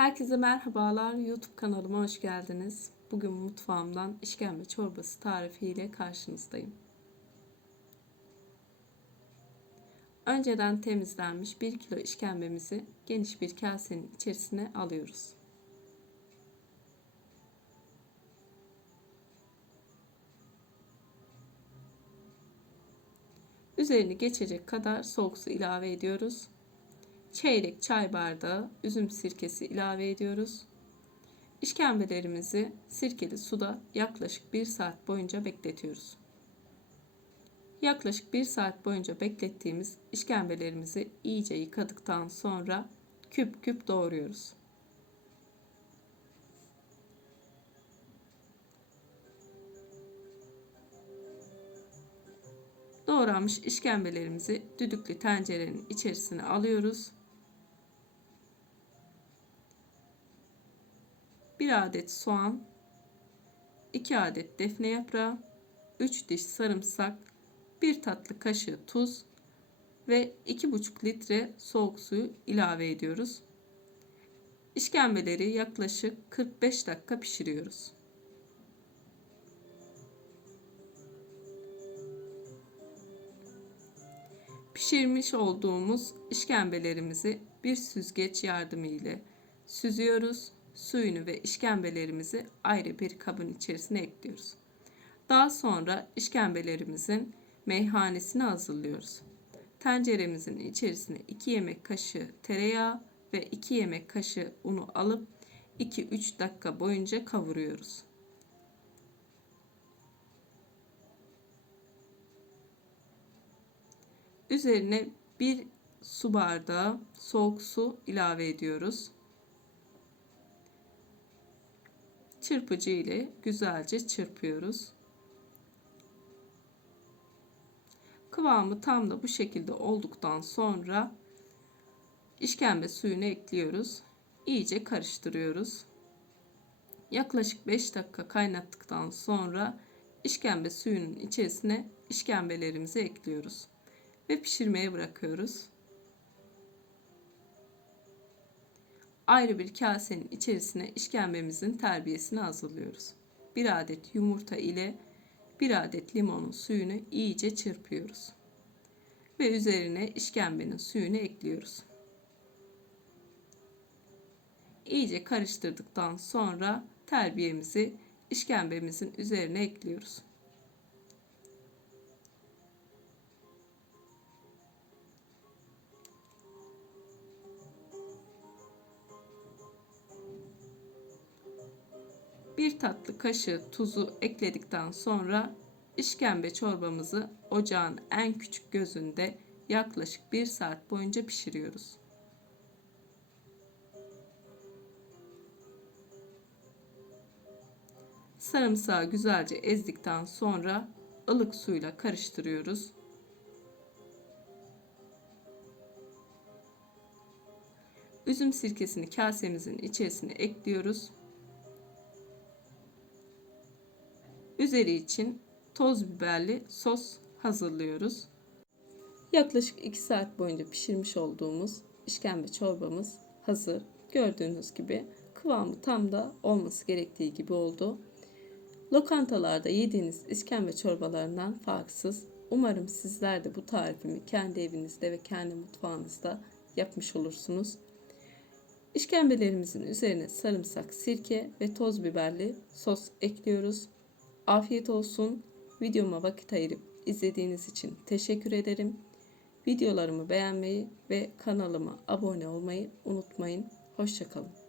Herkese merhabalar. YouTube kanalıma hoş geldiniz. Bugün mutfağımdan işkembe çorbası tarifiyle karşınızdayım. Önceden temizlenmiş 1 kilo işkembemizi geniş bir kasenin içerisine alıyoruz. Üzerini geçecek kadar soğuk su ilave ediyoruz çeyrek çay bardağı üzüm sirkesi ilave ediyoruz. İşkembelerimizi sirkeli suda yaklaşık 1 saat boyunca bekletiyoruz. Yaklaşık 1 saat boyunca beklettiğimiz işkembelerimizi iyice yıkadıktan sonra küp küp doğruyoruz. Doğranmış işkembelerimizi düdüklü tencerenin içerisine alıyoruz 1 adet soğan, 2 adet defne yaprağı, 3 diş sarımsak, 1 tatlı kaşığı tuz ve 2,5 litre soğuk suyu ilave ediyoruz. İşkembeleri yaklaşık 45 dakika pişiriyoruz. Pişirmiş olduğumuz işkembelerimizi bir süzgeç yardımıyla süzüyoruz suyunu ve işkembelerimizi ayrı bir kabın içerisine ekliyoruz. Daha sonra işkembelerimizin meyhanesini hazırlıyoruz. Tenceremizin içerisine 2 yemek kaşığı tereyağı ve 2 yemek kaşığı unu alıp 2-3 dakika boyunca kavuruyoruz. Üzerine bir su bardağı soğuk su ilave ediyoruz. Çırpıcı ile güzelce çırpıyoruz. Kıvamı tam da bu şekilde olduktan sonra işkembe suyunu ekliyoruz. İyice karıştırıyoruz. Yaklaşık 5 dakika kaynattıktan sonra işkembe suyunun içerisine işkembelerimizi ekliyoruz ve pişirmeye bırakıyoruz. Ayrı bir kasenin içerisine işkembemizin terbiyesini hazırlıyoruz. Bir adet yumurta ile bir adet limonun suyunu iyice çırpıyoruz. Ve üzerine işkembenin suyunu ekliyoruz. İyice karıştırdıktan sonra terbiyemizi işkembemizin üzerine ekliyoruz. Bir tatlı kaşığı tuzu ekledikten sonra işkembe çorbamızı ocağın en küçük gözünde yaklaşık 1 saat boyunca pişiriyoruz. Sarımsağı güzelce ezdikten sonra ılık suyla karıştırıyoruz. Üzüm sirkesini kasemizin içerisine ekliyoruz Üzeri için toz biberli sos hazırlıyoruz. Yaklaşık 2 saat boyunca pişirmiş olduğumuz işkembe çorbamız hazır. Gördüğünüz gibi kıvamı tam da olması gerektiği gibi oldu. Lokantalarda yediğiniz işkembe çorbalarından farksız. Umarım sizler de bu tarifimi kendi evinizde ve kendi mutfağınızda yapmış olursunuz. İşkembelerimizin üzerine sarımsak, sirke ve toz biberli sos ekliyoruz. Afiyet olsun. Videoma vakit ayırıp izlediğiniz için teşekkür ederim. Videolarımı beğenmeyi ve kanalıma abone olmayı unutmayın. Hoşçakalın.